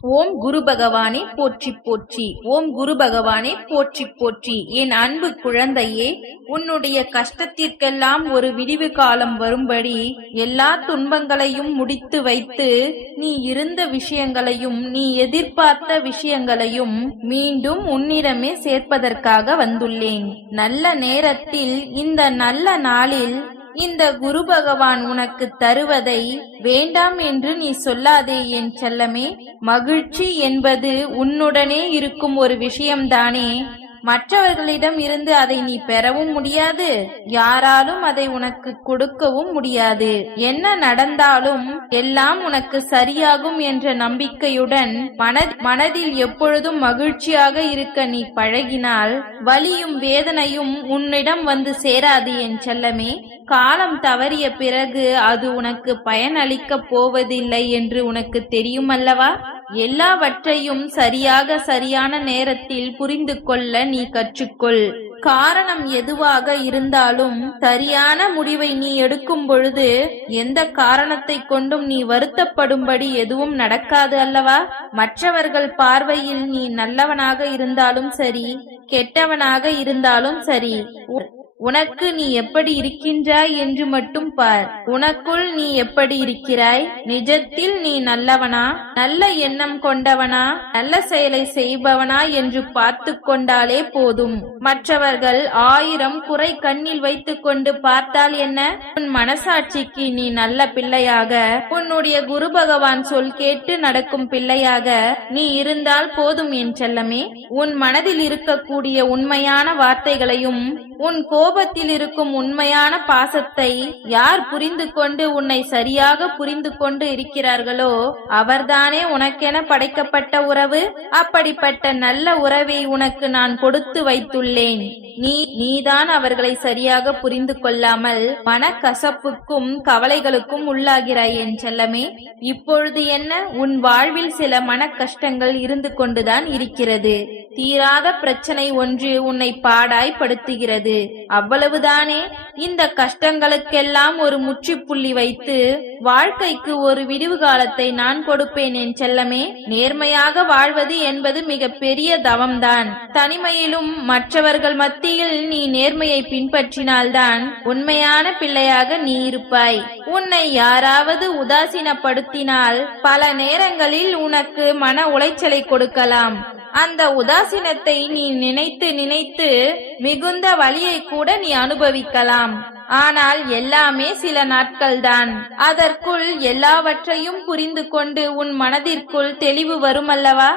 ஓம் குரு பகவானே போற்றி போற்றி. ஓம் குரு பகவானே போற்றி போற்றி. என் அன்பு குழந்தையே, உன்னுடைய கஷ்டத்திற்கெல்லாம் ஒரு விடிவு காலம் வரும்படி எல்லா துன்பங்களையும் முடித்து வைத்து நீ இருந்த விஷயங்களையும் நீ எதிர்பார்த்த விஷயங்களையும் மீண்டும் உன்னிடமே சேர்ப்பதற்காக வந்துள்ளேன். நல்ல நேரத்தில், இந்த நல்ல நாளில் இந்த குரு பகவான் உனக்கு தருவதை வேண்டாம் என்று நீ சொல்லாதே என் செல்லமே. மகிழ்ச்சி என்பது உன்னுடனே இருக்கும் ஒரு விஷயம்தானே. மற்றவர்களிடம் இருந்து அதை நீ பெறவும் முடியாது, யாராலும் அதை உனக்கு கொடுக்கவும் முடியாது. என்ன நடந்தாலும் எல்லாம் உனக்கு சரியாகும் என்ற நம்பிக்கையுடன் மனதில் எப்பொழுதும் மகிழ்ச்சியாக இருக்க நீ பழகினால் வலியும் வேதனையும் உன்னிடம் வந்து சேராது என் செல்லமே. காலம் தவறிய பிறகு அது உனக்கு பயனளிக்கப் போவதில்லை என்று உனக்கு தெரியும் அல்லவா? எல்லாவற்றையும் சரியான நேரத்தில் புரிந்து கொள்ள நீ கற்றுக்கொள். காரணம் எதுவாக இருந்தாலும் சரியான முடிவை நீ எடுக்கும் பொழுது எந்த காரணத்தை கொண்டும் நீ வருத்தப்படும்படி எதுவும் நடக்காது அல்லவா? மற்றவர்கள் பார்வையில் நீ நல்லவனாக இருந்தாலும் சரி, கெட்டவனாக இருந்தாலும் சரி, உனக்கு நீ எப்படி இருக்கின்றாய் என்று மட்டும் பார். உனக்குள் நீ எப்படி இருக்கிறாய்? நிஜத்தில் நீ நல்லவனா, நல்ல எண்ணம் கொண்டவனா, நல்ல செயலை செய்பவனா என்று பார்த்து கொண்டாலே போதும். மற்றவர்கள் 1000 குறை கண்ணில் வைத்துக் கொண்டு பார்த்தால் என்ன? உன் மனசாட்சிக்கு நீ நல்ல பிள்ளையாக, உன்னுடைய குரு பகவான் சொல் கேட்டு நடக்கும் பிள்ளையாக நீ இருந்தால் போதும் என் செல்லமே. உன் மனதில் இருக்கக்கூடிய உண்மையான வார்த்தைகளையும் உன் கோபத்தில் இருக்கும் உண்மையான பாசத்தை யார் புரிந்து கொண்டு உன்னை சரியாக புரிந்து கொண்டு இருக்கிறார்களோ அவர்தானே உனக்கென படைக்கப்பட்ட உறவு. அப்படிப்பட்ட நல்ல உறவை உனக்கு நான் கொடுத்து வைத்துள்ளேன். நீதான் அவர்களை சரியாக புரிந்து கொள்ளாமல் மனக்கசப்புக்கும் கவலைகளுக்கும் உள்ளாகிறாய் என் செல்லமே. இப்பொழுது என்ன, உன் வாழ்வில் சில மன கஷ்டங்கள் இருந்து கொண்டுதான் இருக்கிறது. தீராத பிரச்சனை ஒன்று உன்னை பாடாய்படுத்துகிறது, அவ்வளவுதானே. இந்த கஷ்டங்களுக்கெல்லாம் ஒரு முற்றுப்புள்ளி வைத்து வாழ்க்கைக்கு ஒரு விடிவு காலத்தை நான் கொடுப்பேன் என் செல்லமே. நேர்மையாக வாழ்வது என்பது மிக பெரிய தவம்தான். தனிமையிலும் மற்றவர்கள் மத்தியில் நீ நேர்மையை பின்பற்றினால்தான் உண்மையான பிள்ளையாக நீ இருப்பாய். உன்னை யாராவது உதாசீனப்படுத்தினால் பல நேரங்களில் உனக்கு மன உளைச்சலை கொடுக்கலாம். அந்த உதாசீனத்தை நீ நினைத்து நினைத்து மிகுந்த வலியை கூட நீ அனுபவிக்கலாம். ஆனால் எல்லாமே சில நாட்கள்தான். அதற்குள் எல்லாவற்றையும் புரிந்து கொண்டு உன் மனதிற்குள் தெளிவு வரும் அல்லவா?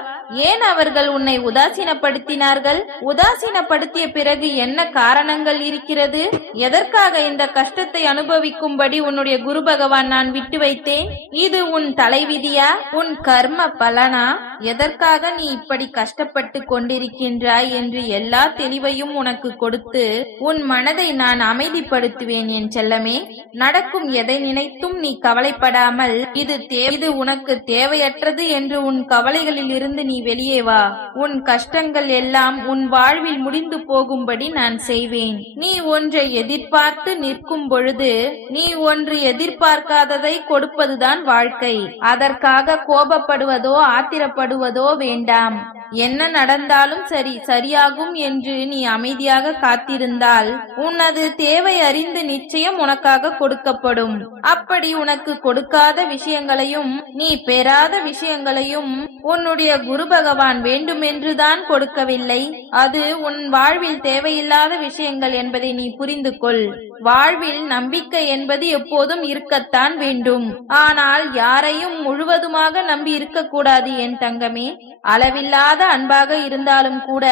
ஏன் அவர்கள் உன்னை உதாசீனப்படுத்தினார்கள்? உதாசீனப்படுத்திய பிறகு என்ன காரணங்கள் இருக்கிறது? எதற்காக இந்த கஷ்டத்தை அனுபவிக்கும்படி உன்னுடைய குரு பகவான் நான் விட்டு வைத்தேன்? இது உன் தலைவிதியா, உன் கர்ம பலனா? எதற்காக நீ இப்படி கஷ்டப்பட்டு கொண்டிருக்கின்றாய் என்று எல்லா தெளிவையும் உனக்கு கொடுத்து உன் மனதை நான் அமைதிப்படுத்துவேன் என் செல்லமே. நடக்கும் எதை நினைத்தும் நீ கவலைப்படாமல் இது உனக்கு தேவையற்றது என்று உன் கவலைகளில் இருந்து நீ வெளியே வா. உன் கஷ்டங்கள் எல்லாம் உன் வாழ்வில் முடிந்து போகும்படி நான் செய்வேன். நீ ஒன்றை எதிர்பார்த்து நிற்கும் பொழுது நீ ஒன்று எதிர்பார்க்காததை கொடுப்பதுதான் வாழ்க்கை. அதற்காக கோபப்படுவதோ ஆத்திரப்படுவதோ வேண்டாம். என்ன நடந்தாலும் சரியாகும் என்று நீ அமைதியாக காத்திருந்தால் உனது தேவை அறிந்து நிச்சயம் உனக்காக கொடுக்கப்படும். அப்படி உனக்கு கொடுக்காத விஷயங்களையும் நீ பெறாத விஷயங்களையும் உன்னுடைய குரு பகவான் வேண்டுமென்றுதான் கொடுக்கவில்லை. அது உன் வாழ்வில் தேவையில்லாத விஷயங்கள் என்பதை நீ புரிந்து கொள். வாழ்வில் நம்பிக்கை என்பது எப்போதும் இருக்கத்தான் வேண்டும். ஆனால் யாரையும் முழுவதுமாக நம்பி இருக்கக்கூடாது என் தங்கமே. அளவில்லாத அன்பாக இருந்தாலும் கூட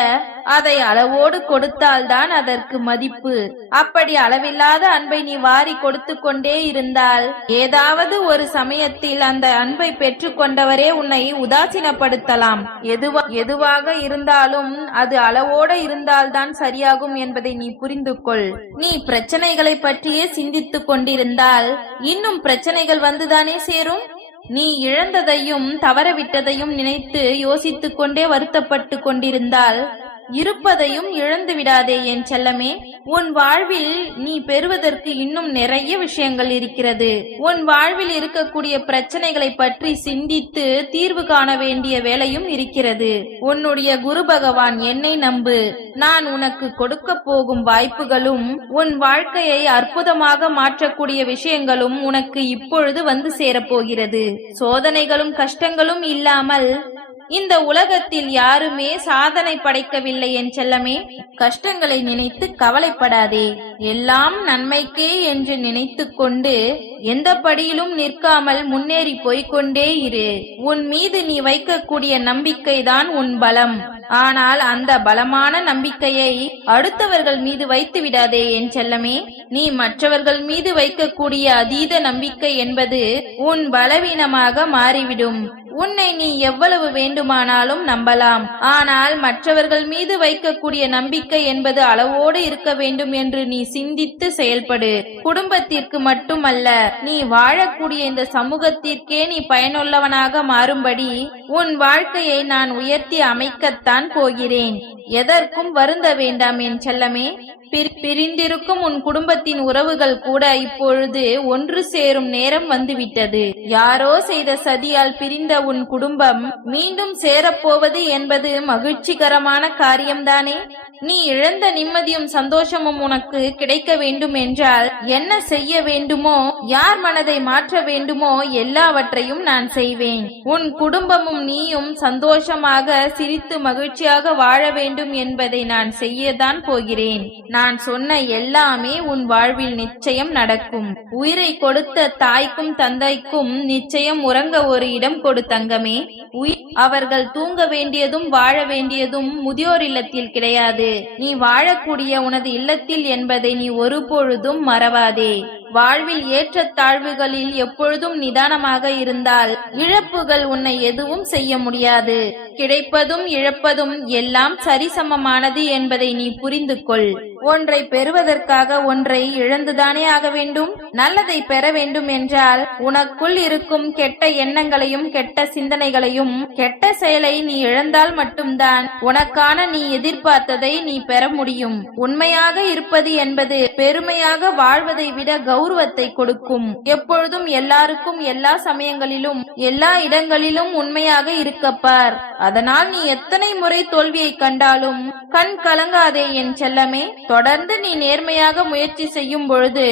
அதை அளவோடு கொடுத்தால்தான் அதற்கு மதிப்பு. அப்படி அளவில்லாத அன்பை நீ வாரி கொடுத்து கொண்டே இருந்தால் ஏதாவது ஒரு சமயத்தில் அந்த அன்பை பெற்று கொண்டவரே உன்னை உதாசீனப்படுத்தலாம். எதுவாக இருந்தாலும் அது அளவோடு இருந்தால்தான் சரியாகும் என்பதை நீ புரிந்து கொள். நீ பிரச்சனைகளை பற்றியே சிந்தித்துக் கொண்டிருந்தால் இன்னும் பிரச்சனைகள் வந்துதானே சேரும். நீ இழந்ததையும் தவறவிட்டதையும் நினைத்து யோசித்துக் கொண்டே வருத்தப்பட்டு கொண்டிருந்தால் இருப்பதையும் இழந்து விடாதே என் செல்லமே. உன் வாழ்வில் நீ பெறுவதற்கு இன்னும் நிறைய விஷயங்கள் இருக்கிறது. உன் வாழ்வில் இருக்கக்கூடிய பிரச்சனைகளை பற்றி சிந்தித்து தீர்வு காண வேண்டிய வேலையும் இருக்கிறது. உன்னுடைய குரு பகவான் என்னை நம்பு. நான் உனக்கு கொடுக்க போகும் வாய்ப்புகளும் உன் வாழ்க்கையை அற்புதமாக மாற்றக்கூடிய விஷயங்களும் உனக்கு இப்பொழுது வந்து சேரப்போகிறது. சோதனைகளும் கஷ்டங்களும் இல்லாமல் இந்த உலகத்தில் யாருமே சாதனை படைக்கவில்லை என் செல்லமே. கஷ்டங்களை நினைத்து கவலைப்படாதே. எல்லாம் நன்மைக்கே என்று நினைத்து கொண்டு எந்த படியிலும் நிற்காமல் முன்னேறி போய்கொண்டே இரு. உன் மீது நீ வைக்கக்கூடிய நம்பிக்கைதான் உன் பலம். ஆனால் அந்த பலமான நம்பிக்கையை அடுத்தவர்கள் மீது வைத்து விடாதே என் செல்லமே. நீ மற்றவர்கள் மீது வைக்கக்கூடிய அதீத நம்பிக்கை என்பது உன் பலவீனமாக மாறிவிடும். உன்னை நீ எவ்வளவு வேண்டுமானாலும் நம்பலாம். ஆனால் மற்றவர்கள் மீது வைக்கக்கூடிய நம்பிக்கை என்பது அளவோடு இருக்க வேண்டும் என்று நீ சிந்தித்து செயல்படு. குடும்பத்திற்கு மட்டுமல்ல, நீ வாழக்கூடிய இந்த சமூகத்திற்கே நீ பயனுள்ளவனாக மாறும்படி உன் வாழ்க்கையை நான் உயர்த்தி அமைக்கத்தான் போகிறேன். எதற்கும் வருந்த வேண்டாம் என் செல்லமே. பிரிந்திருக்கும் உன் குடும்பத்தின் உறவுகள் கூட இப்பொழுது ஒன்று சேரும் நேரம் வந்துவிட்டது. யாரோ செய்த சதியால் பிரிந்த உன் குடும்பம் மீண்டும் சேரப்போவது என்பது மகிழ்ச்சிகரமான காரியம்தானே. நீ இழந்த நிம்மதியும் சந்தோஷமும் உனக்கு கிடைக்க வேண்டும் என்றால் என்ன செய்ய வேண்டுமோ, யார் மனதை மாற்ற வேண்டுமோ எல்லாவற்றையும் நான் செய்வேன். உன் குடும்பமும் நீயும் சந்தோஷமாக சிரித்து மகிழ்ச்சியாக வாழ வேண்டும் என்பதை நான் செய்யத்தான் போகிறேன். நான் சொன்ன எல்லாமே உன் வாழ்வில் நிச்சயம் நடக்கும். உயிரை கொடுத்த தாய்க்கும் தந்தைக்கும் நிச்சயம் உறங்க ஒரு இடம் கொடு தங்கமே. அவர்கள் தூங்க வேண்டியதும் வாழ வேண்டியதும் முதியோர் இல்லத்தில் கிடையாது. நீ வாழக்கூடிய உனது இல்லத்தில் என்பதை நீ ஒருபொழுதும் மறவாதே. வாழ்வில் ஏற்றத்தாழ்வுகளில் எப்பொழுதும் நிதானமாக இருந்தால் இழப்புகள் உன்னை எதுவும் செய்ய முடியாது. கிடைப்பதும் இழப்பதும் எல்லாம் சரிசமமானது என்பதை நீ புரிந்து கொள். ஒன்றை பெறுவதற்காக ஒன்றை இழந்துதானே ஆக வேண்டும். நல்லதை பெற வேண்டும் என்றால் உனக்குள் இருக்கும் கெட்ட எண்ணங்களையும் கெட்ட சிந்தனைகளையும் கெட்ட செயலை நீ இழந்தால் மட்டும்தான் உனக்கான நீ எதிர்பார்த்ததை நீ பெற முடியும். உண்மையாக இருப்பது என்பது பெருமையாக வாழ்வதை விட கௌரவத்தை கொடுக்கும். எப்பொழுதும் எல்லாருக்கும் எல்லா சமயங்களிலும் எல்லா இடங்களிலும் உண்மையாக இருக்கப்பார். அதனால் நீ எத்தனை முறை தோல்வியை கண்டாலும் கண் கலங்காதே என் செல்லமே. தொடர்ந்து நீ நேர்மையாக முயற்சி செய்யும் பொழுது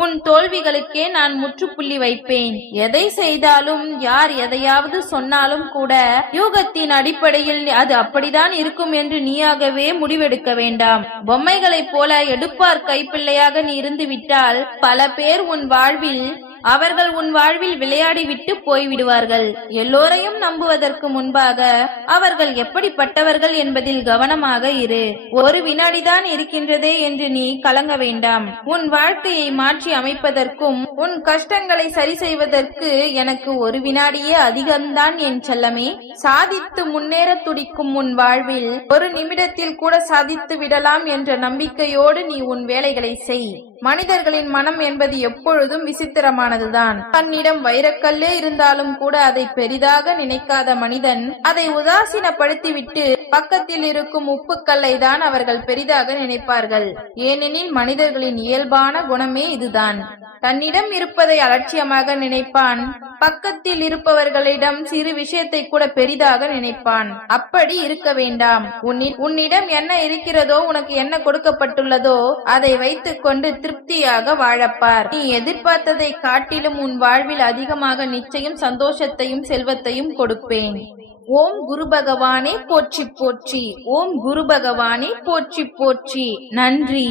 உன் தோல்விகளுக்கே நான் முற்றுப்புள்ளி வைப்பேன். எதை செய்தாலும் யார் எதையாவது சொன்னாலும் கூட யூகத்தின் அடிப்படையில் அது அப்படிதான் இருக்கும் என்று நீயாகவே முடிவெடுக்க வேண்டாம். பொம்மைகளைப் போல எடுப்பார் கைப்பிள்ளையாக நீ இருந்து விட்டால் பல பேர் அவர்கள் உன் வாழ்வில் விளையாடி விட்டு போய்விடுவார்கள். எல்லோரையும் நம்புவதற்கு முன்பாக அவர்கள் எப்படிப்பட்டவர்கள் என்பதில் கவனமாக இரு. ஒரு வினாடிதான் இருக்கின்றதே என்று நீ கலங்க வேண்டாம். உன் வாழ்க்கையை மாற்றி அமைப்பதற்கும் உன் கஷ்டங்களை சரி செய்வதற்கு எனக்கு ஒரு வினாடியே அதிகம்தான் என் செல்லமே. சாதித்து முன்னேற துடிக்கும் உன் வாழ்வில் ஒரு நிமிடத்தில் கூட சாதித்து விடலாம் என்ற நம்பிக்கையோடு நீ உன் வேலைகளை செய். மனிதர்களின் மனம் என்பது எப்பொழுதும் விசித்திரமானதுதான். தன்னிடம் வைரக்கல்லே இருந்தாலும் கூட அதை பெரிதாக நினைக்காத மனிதன் அதை உதாசீனப்படுத்திவிட்டு பக்கத்தில் இருக்கும் உப்புக்கல்லை தான் அவர்கள் பெரிதாக நினைப்பார்கள். ஏனெனில் மனிதர்களின் இயல்பான குணமே இதுதான். தன்னிடம் இருப்பதை அலட்சியமாக நினைப்பான். பக்கத்தில் இருப்பவர்களிடம் சிறு விஷயத்தை கூட பெரிதாக நினைப்பான். அப்படி இருக்க வேண்டாம். உன்னிடம் என்ன இருக்கிறதோ, உனக்கு என்ன கொடுக்கப்பட்டுள்ளதோ அதை வைத்துக் கொண்டு திருப்தியாக வாழப்பார். நீ எதிர்பார்த்ததை காட்டிலும் உன் வாழ்வில் அதிகமாக நிச்சயம் சந்தோஷத்தையும் செல்வத்தையும் கொடுப்பேன். ஓம் குரு பகவானே போற்றி போற்றி. ஓம் குரு பகவானே போற்றி போற்றி. நன்றி.